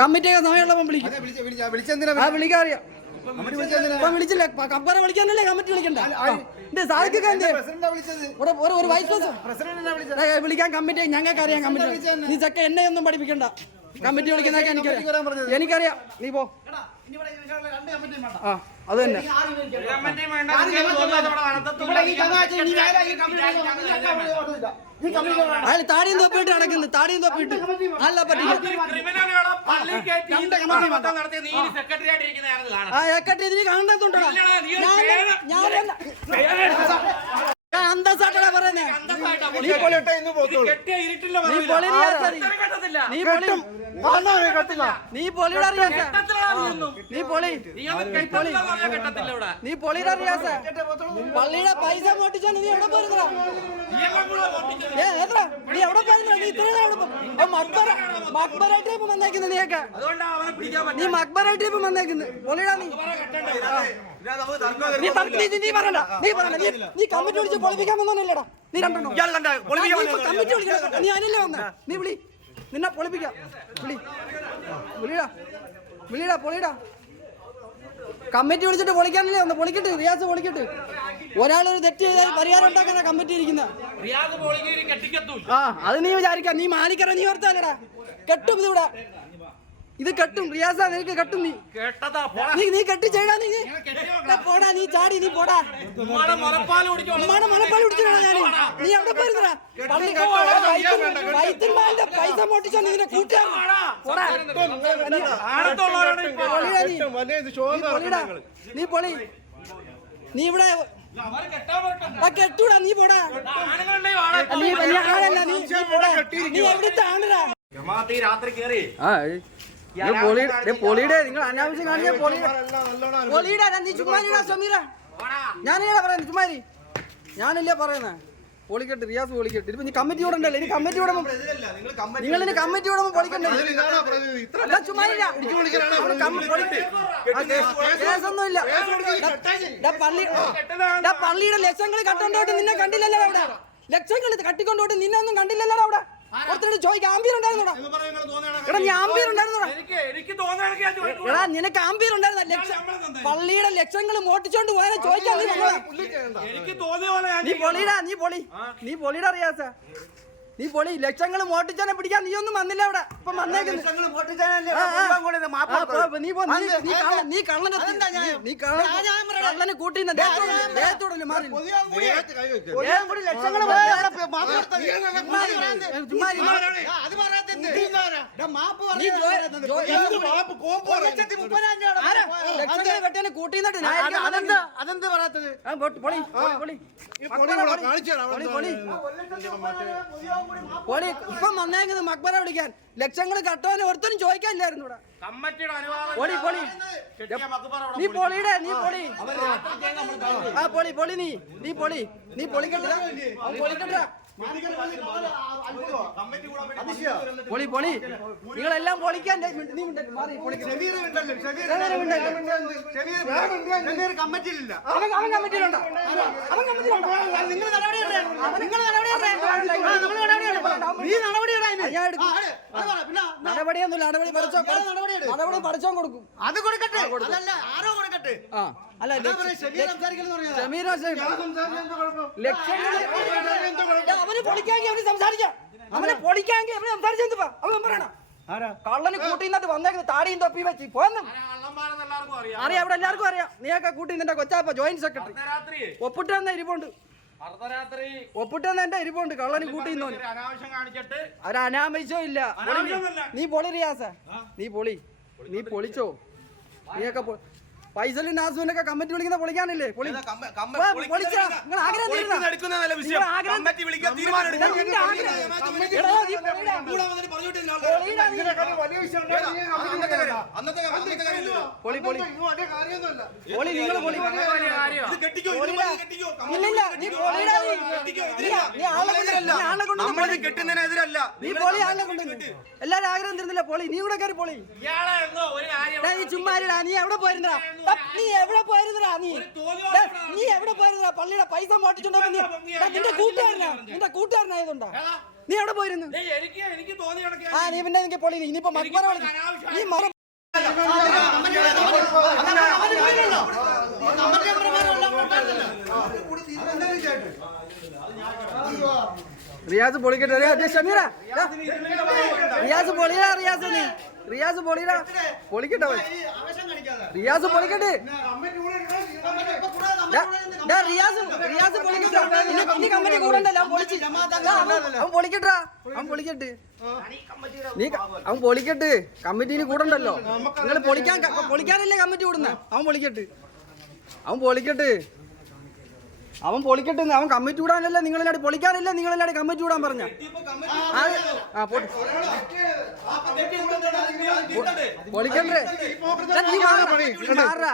കമ്മിറ്റിയൊക്കെ സമയമുള്ളപ്പം വിളിക്കും. വിളിക്കാറിയാം. വിളിച്ചില്ല, കമ്പറ വിളിക്കാനല്ലേ കമ്മിറ്റി വിളിക്കണ്ട. ഒരു വൈസ് പ്രസിഡന്റ് വിളിക്കാൻ കമ്മിറ്റി ഞങ്ങൾക്ക് അറിയാം. കമ്മിറ്റി നീ ചക്ക എന്നെ ഒന്നും പഠിപ്പിക്കണ്ട. കമ്മിറ്റി വിളിക്കുന്നതൊക്കെ എനിക്കറിയാം. നീ പോ. ആ അത് തന്നെ. അയാൾ താടിയും തൊപ്പിട്ട് നടക്കുന്നു. താടിയും തൊപ്പിട്ട് അല്ല പറ്റില്ല. ആ സെക്രട്ടറി ഇതിന് കാണേണ്ടതുണ്ടോ? അന്തസ്സായിട്ടാ പറയുന്നേ. നീ പൊളി പള്ളിയുടെ പൈസ മോട്ടിച്ചോ. നീ എവിടെ പോയിരുന്നോ? നീ എവിടെ പോയിരുന്നോ? നീ ഇത്ര മക്ബറായിട്ട് ഇപ്പൊ വന്നേക്കുന്നു. നീയൊക്കെ നീ മക്ബറായിട്ട് ഇപ്പൊ വന്നേക്കുന്നു. പൊളിടാ നീ. നീ കമ്മിറ്റി വിളിച്ച് പൊളിപ്പിക്കാൻ വന്നോന്നല്ലേടാ. നീ രണ്ടെണ്ണോ കമ്മിറ്റി വിളിക്കണം. നീ അതിനല്ലേ വന്ന. നീ വിളി, നിന്നെ പൊളിപ്പിക്കാം. വിളിടാ പൊളിടാ. കമ്മിറ്റി വിളിച്ചിട്ട് പൊളിക്കാനല്ലേ വന്ന്. പൊളിക്കട്ട് റിയാസ് പൊളിക്കട്ട്. ഒരാളൊരു തെറ്റ് ചെയ്താൽ പരിഹാരം ഉണ്ടാക്കാനാ കമ്മിറ്റി ഇരിക്കുന്ന. ആ അത് നീ വിചാരിക്കാം. നീ മാനിക്കറ നീ ഓർത്താലടാ. കെട്ടും ഇതിവിടെ. ഇത് കെട്ടും റിയാസാ. നിനക്ക് കെട്ടും. നീ കെട്ടി ചെയ്യടാ. നീ പോടാ. നീ ചാടി. നീ പോടാ. മുലപ്പാൽ കുടിച്ചിട്ടാ ഞാൻ. നീ എവിടെ പോയിരുന്നടാ? പൈസ മോട്ടിച്ചോ. നിന്നെ കൂട്ടുകാർ. നീ പൊളി. നീ ഇവിടെ കെട്ടൂടാ. നീ പോടാ. നീ ആളല്ല. നീ എവിടുത്തെ ആണടാ? പൊളിയുടെ നിങ്ങൾ അനാവശ്യം കാണിച്ച പൊളിയുടെ നീ ചുമ്മാരിടാ. സമീറ ഞാനില്ല പറയുന്നത്. ചുമ്മാരി ഞാനില്ലേ പറയുന്നത്. പൊളിക്കട്ട് റിയാസ് പൊളിക്കട്ട്. ഇതിപ്പോ നീ കമ്മിറ്റി വിടണ്ടല്ലോ. ഇനി കമ്മിറ്റി വിടുമ്പോ നിങ്ങൾ ഇനി കമ്മിറ്റി വിടുമ്പോ പൊളിക്കണ്ടേ? കേസൊന്നും ഇല്ല. പള്ളിയുടെ ലക്ഷങ്ങൾ കട്ടോണ്ടോട്ട് നിന്നെ കണ്ടില്ലല്ലോ അവിടെ. ലക്ഷങ്ങൾ കട്ടിക്കൊണ്ടോട്ട് നിന്നെ ഒന്നും കണ്ടില്ലല്ലോ അവിടെ. ചോദിക്കാം ആംബിയർ ഉണ്ടായിരുന്നോടാ. എടാ നീ ആംബിയർ ഉണ്ടായിരുന്നോടാ. എടാ നിനക്ക് ആംബിയർ ഉണ്ടായിരുന്ന. പള്ളിയുടെ ലക്ഷങ്ങൾ മോട്ടിച്ചോണ്ട് പോയാൽ ചോദിക്കാൻ നീ പൊളിടാ. നീ പൊളിടാ റിയാസ. നീ പൊളി. ലക്ഷങ്ങൾ മോട്ടിച്ചാനെ പിടിക്കാൻ നീ ഒന്നും വന്നില്ല അവിടെ. ഇപ്പൊ വന്നേക്കുന്നു. നീ കള്ളനെ കൂട്ടിന്ന് ദേഹത്തോടല്ലേ മാറി. ലക്ഷങ്ങളെ കൂട്ടിന്നിട്ട് അതെന്ത് പറയാത്തത്? പൊളി. ഇപ്പം വന്നേക്കുന്നത് മക്ബറ വിളിക്കാൻ. ലക്ഷങ്ങൾ കട്ടോനെ ഒരുത്തരും ചോദിക്കാനില്ലായിരുന്നു ഇവിടെ. നീ പൊളിയുടെ. നീ പൊളി. ആ പൊളി. നീ പൊളിക്കട്ടാ. പൊളി. നിങ്ങളെല്ലാം പൊളിക്കാൻ നടപടിയൊന്നുമില്ല. നടപടി പഠിച്ചോ കൊടുക്കും. അത് കൊടുക്കട്ടെ. അല്ല അവന് പൊളിക്കാമെങ്കിൽ അവന് സംസാരിക്കാം. അവനെ പൊളിക്കാമെങ്കിൽ അവന് സംസാരിച്ചെന്തുവാ? അവൻ പറയണം. കള്ളന് കൂട്ടിന്നിട്ട് വന്നേക്കുന്നത് താടിയും തൊപ്പി വെച്ച് പോന്നും അറിയാം. അവിടെ എല്ലാവർക്കും അറിയാം. നീയൊക്കെ കൂട്ടി നിന്റെ കൊച്ചാപ്പ ജോയിന്റ് സെക്രട്ടറി ഒപ്പിട്ട് തന്ന ഇരിപ്പുണ്ട്. എന്റെ ഇരിപ്പുണ്ട്. കള്ളന് കൂട്ടിന്നോ. ഒരു അനാവശ്യവും ഇല്ല. നീ പൊളി റിയാസ. നീ പൊളിച്ചോ. നീയൊക്കെ ഫൈസലും നാസുവിനൊക്കെ കമ്മിറ്റി വിളിക്കുന്ന പൊളിക്കാനില്ലേ? എല്ലാരും ആഗ്രഹം തരുന്നില്ല. പൊളി. നീ കൂടെ കയറി പൊളി. ചുമ്മാരിടാ. നീ എവിടെ പോയിരുന്നാ? നീ എവിടെ പോയിരുന്നടാ? നീ എവിടെ പോയിരുന്നടാ? പള്ളിയുടെ പൈസ മോട്ടിച്ചുണ്ടോ? നിന്റെ കൂട്ടുകാരനായതുകൊണ്ടാ. നീ എവിടെ പോയിരുന്നു? ആ നീ പിന്നെ എനിക്ക് പൊളി ഇനിയിപ്പോ മക്ബറ വിളിക്കും നീ മറ റിയാസ് പൊളിക്കട്ടെ. ഷമീറ റിയാസ് പൊളിയാ. റിയാസ് പൊളിയാ പൊളിക്കട്ടെ. റിയാസ് പൊളിക്കട്ടെ. റിയാസ് പൊളിക്കട്ടെ. ഇനി കമ്മിറ്റി കൂടണ്ടല്ലോ. അവൻ പൊളിക്കട്ടാ. അവൻ പൊളിക്കട്ടെ. നീ അവൻ പൊളിക്കട്ട്. കമ്മിറ്റിന് കൂടണ്ടല്ലോ. നിങ്ങൾ പൊളിക്കാനല്ലേ കമ്മിറ്റി കൂടുന്ന. അവൻ പൊളിക്കട്ട്. അവൻ പൊളിക്കട്ട്. അവൻ പൊളിക്കട്ടെ. അവൻ കമ്മിറ്റി കൂടാനല്ല നിങ്ങളെല്ലാട് പൊളിക്കാനല്ല നിങ്ങളെല്ലാട് കമ്മിറ്റി കൂടാൻ പറഞ്ഞ. പൊളിക്കണ്ടേ. നീ മാറാ.